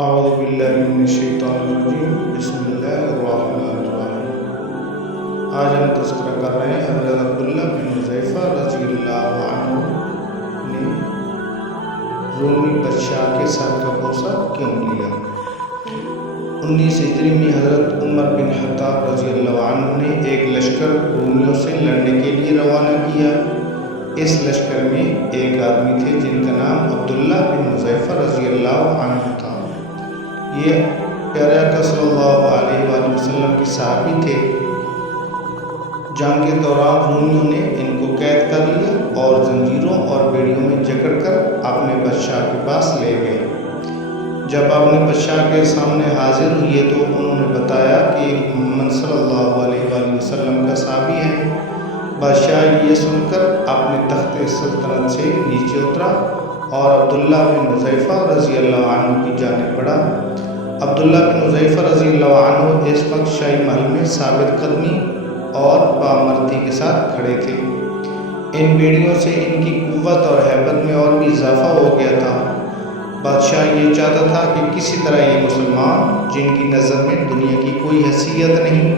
اعوذ باللہ من الشیطان الرجیم بسم اللہ الرحمن الرحیم۔ آج ہم تذکرہ کر رہے ہیں حضرت عبداللہ بن حذیفہ رضی اللہ عنہ نے رومی بادشاہ کے سر کا بوسہ کیوں لیا۔ 19 ہجری میں حضرت عمر بن خطاب رضی اللہ عنہ نے ایک لشکر رومیوں سے لڑنے کے لیے روانہ کیا۔ اس لشکر میں ایک آدمی تھے جن کا نام عبداللہ بن حذیفہ رضی اللہ عنہ تھا۔ یہ پیارے آقا صلی اللہ علیہ وآلہ وسلم کے صحابی تھے۔ جنگ کے دوران رومیوں نے ان کو قید کر لیا اور زنجیروں اور بیڑیوں میں جکڑ کر اپنے بادشاہ کے پاس لے گئے۔ جب اپنے بادشاہ کے سامنے حاضر ہوئے تو انہوں نے بتایا کہ محمد صلی اللہ علیہ وآلہ وسلم کا صحابی ہے۔ بادشاہ یہ سن کر اپنے تخت سلطنت سے نیچے اترا اور عبداللہ بن حذیفہ رضی اللہ عنہ کی جانب بڑھا۔ عبداللہ بن حذیفہ رضی اللہ عنہ اس وقت شاہی محل میں ثابت قدمی اور بامردی کے ساتھ کھڑے تھے۔ ان بیڑیوں سے ان کی قوت اور ہیبت میں اور بھی اضافہ ہو گیا تھا۔ بادشاہ یہ چاہتا تھا کہ کسی طرح یہ مسلمان جن کی نظر میں دنیا کی کوئی حیثیت نہیں،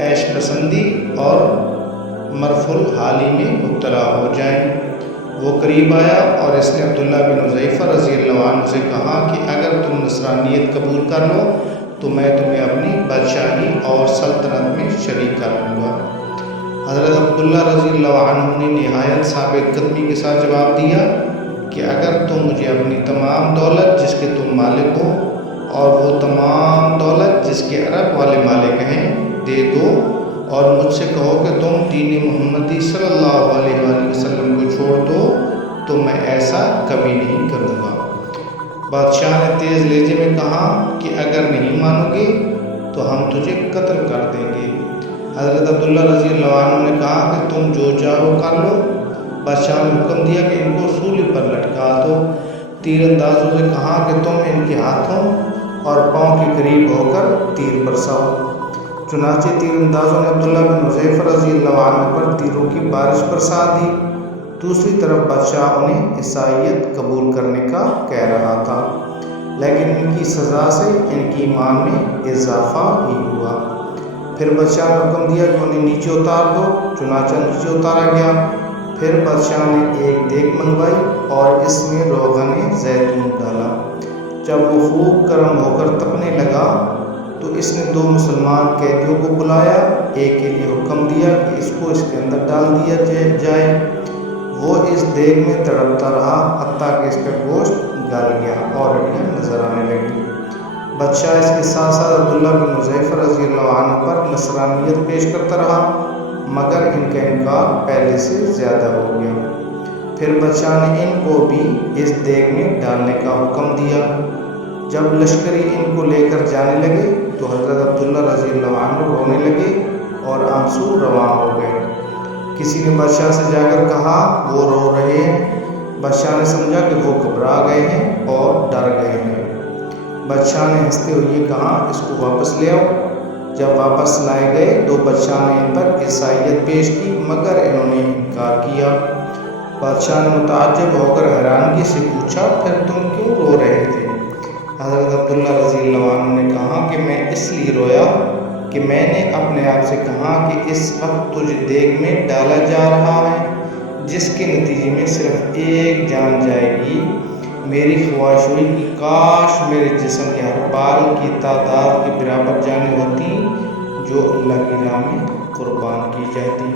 عیش پسندی اور مرفوع حالی میں مبتلا ہو جائیں۔ وہ قریب آیا اور اس نے عبداللہ بن حذیفہ رضی اللہ عنہ سے کہا کہ اگر تم نصرانیت قبول کر لو تو میں تمہیں اپنی بادشاہی اور سلطنت میں شریک کر لوں گا۔ حضرت عبداللہ رضی اللہ عنہ نے نہایت ثابت قدمی کے ساتھ جواب دیا کہ اگر تم مجھے اپنی تمام دولت جس کے تم مالک ہو اور وہ تمام دولت جس کے عرب والے مالک ہیں دے دو اور مجھ سے کہو کہ تم دین محمدی صلی اللہ علیہ وآلہ وسلم کو چھوڑ دو تو میں ایسا کبھی نہیں کروں گا۔ بادشاہ نے تیز لہجے میں کہا کہ اگر نہیں مانو گے تو ہم تجھے قتل کر دیں گے۔ حضرت عبداللہ رضی اللہ عنہ نے کہا کہ تم جو چاہو کر لو۔ بادشاہ نے حکم دیا کہ ان کو سولی پر لٹکا دو۔ تیر اندازوں سے کہا کہ تم ان کے ہاتھوں اور پاؤں کے قریب ہو کر تیر برساؤ۔ چنانچہ تیر اندازوں نے عبداللہ بن حذیفہ رضی اللہ عنہ پر تیروں کی بارش برسا دی۔ دوسری طرف بادشاہ انہیں عیسائیت قبول کرنے کا کہہ رہا تھا، لیکن ان کی سزا سے ان کی ایمان میں اضافہ ہی ہوا۔ پھر بادشاہ نے حکم دیا کہ انہیں نیچے اتار دو۔ چنانچہ نیچے اتارا گیا۔ پھر بادشاہ نے ایک دیگ منگوائی اور اس میں روغن زیتون ڈالا۔ جب وہ خوب گرم ہو کر تپنے لگا تو اس نے 2 مسلمان قیدیوں کو بلایا۔ ایک کے لیے حکم دیا کہ اس کو اس کے اندر ڈال دیا جائے۔ وہ اس دیگ میں تڑپتا رہا حتیٰ کہ اس کا گوشت گل گیا اور ہڈیاں نظر آنے لگیں۔ بادشاہ اس کے ساتھ ساتھ عبداللہ بن حذیفہ رضی اللہ عنہ پر نصرانیت پیش کرتا رہا، مگر ان کا انکار پہلے سے زیادہ ہو گیا۔ پھر بادشاہ نے ان کو بھی اس دیگ میں ڈالنے کا حکم دیا۔ جب لشکری ان کو لے کر جانے لگے تو حضرت عبداللہ رضی اللہ عنہ رونے لگے اور آنسو رواں ہو گئے۔ کسی نے بادشاہ سے جا کر کہا وہ رو رہے ہیں۔ بادشاہ نے سمجھا کہ وہ گھبرا گئے ہیں اور ڈر گئے ہیں۔ بادشاہ نے ہنستے ہوئے کہا اس کو واپس لے آؤ۔ جب واپس لائے گئے تو بادشاہ نے ان پر عیسائیت پیش کی، مگر انہوں نے انکار کیا۔ بادشاہ نے متعجب ہو کر حیرانگی سے پوچھا پھر تم کیوں رو رہے تھے؟ حضرت عبداللہ رضی اللہ عنہ نے کہا کہ میں اس لیے رویا کہ میں نے اپنے آپ سے کہا کہ اس وقت تجھے دیگ میں ڈالا جا رہا ہے جس کے نتیجے میں صرف ایک جان جائے گی۔ میری خواہش ہوئی کہ کاش میرے جسم کے ہر بال کی تعداد کے برابر جانیں ہوتی جو اللہ کی راہ میں قربان کی جاتی۔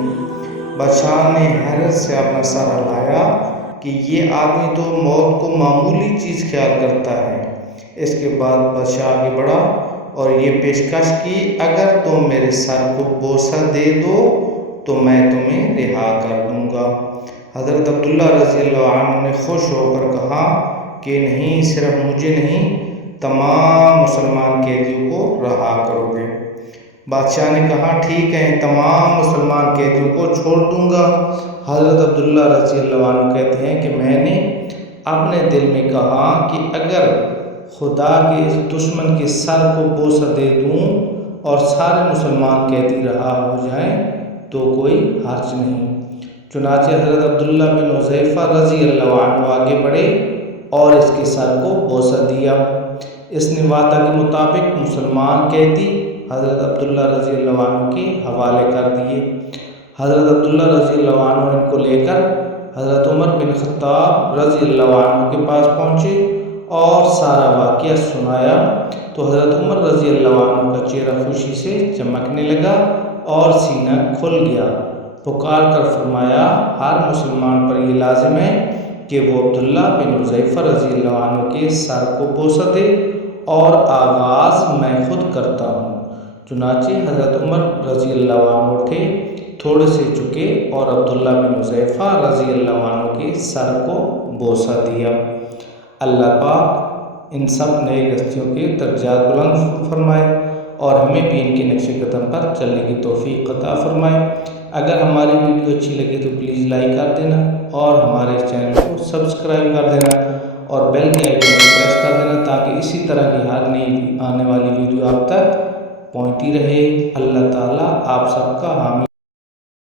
بادشاہ نے حیرت سے اپنا سر ہلایا کہ یہ آدمی تو موت کو معمولی چیز خیال کرتا ہے۔ اس کے بعد بادشاہ آگے بڑھا اور یہ پیشکش کی اگر تم میرے سر کو بوسہ دے دو تو میں تمہیں رہا کر دوں گا۔ حضرت عبداللہ رضی اللہ عنہ نے خوش ہو کر کہا کہ نہیں، صرف مجھے نہیں تمام مسلمان قیدیوں کو رہا کرو گے۔ بادشاہ نے کہا ٹھیک ہے، تمام مسلمان قیدیوں کو چھوڑ دوں گا۔ حضرت عبداللہ رضی اللہ عنہ کہتے ہیں کہ میں نے اپنے دل میں کہا کہ اگر خدا کے اس دشمن کے سر کو بوسہ دے دوں اور سارے مسلمان قیدی رہا ہو جائیں تو کوئی حرج نہیں۔ چنانچہ حضرت عبداللہ بن حذیفہ رضی اللہ عنہ آگے بڑھے اور اس کے سر کو بوسہ دیا۔ اس نے وعدہ کے مطابق مسلمان قیدی حضرت عبداللہ رضی اللہ عنہ کے حوالے کر دیے۔ حضرت عبداللہ رضی اللہ عنہ ان کو لے کر حضرت عمر بن خطاب رضی اللہ عنہ کے پاس پہنچے اور سارا واقعہ سنایا تو حضرت عمر رضی اللہ عنہ کا چہرہ خوشی سے چمکنے لگا اور سینہ کھل گیا۔ پکار کر فرمایا، ہر مسلمان پر یہ لازم ہے کہ وہ عبداللہ بن حذیفہ رضی اللہ عنہ کے سر کو بوسہ دے اور آغاز میں خود کرتا ہوں۔ چنانچہ حضرت عمر رضی اللہ عنہ اٹھے، تھوڑے سے جھکے اور عبداللہ بن حذیفہ رضی اللہ عنہ کے سر کو بوسہ دیا۔ اللہ پاک ان سب نیک ہستیوں کے درجات بلند فرمائے اور ہمیں بھی ان کے نقش قدم پر چلنے کی توفیق عطا فرمائے۔ اگر ہماری ویڈیو اچھی لگے تو پلیز لائک کر دینا اور ہمارے چینل کو سبسکرائب کر دینا اور بیل کے آئیکن کو پریس کر دینا تاکہ اسی طرح کی ہر نئی آنے والی ویڈیو آپ تک پہنچتی رہے۔ اللہ تعالیٰ آپ سب کا حامی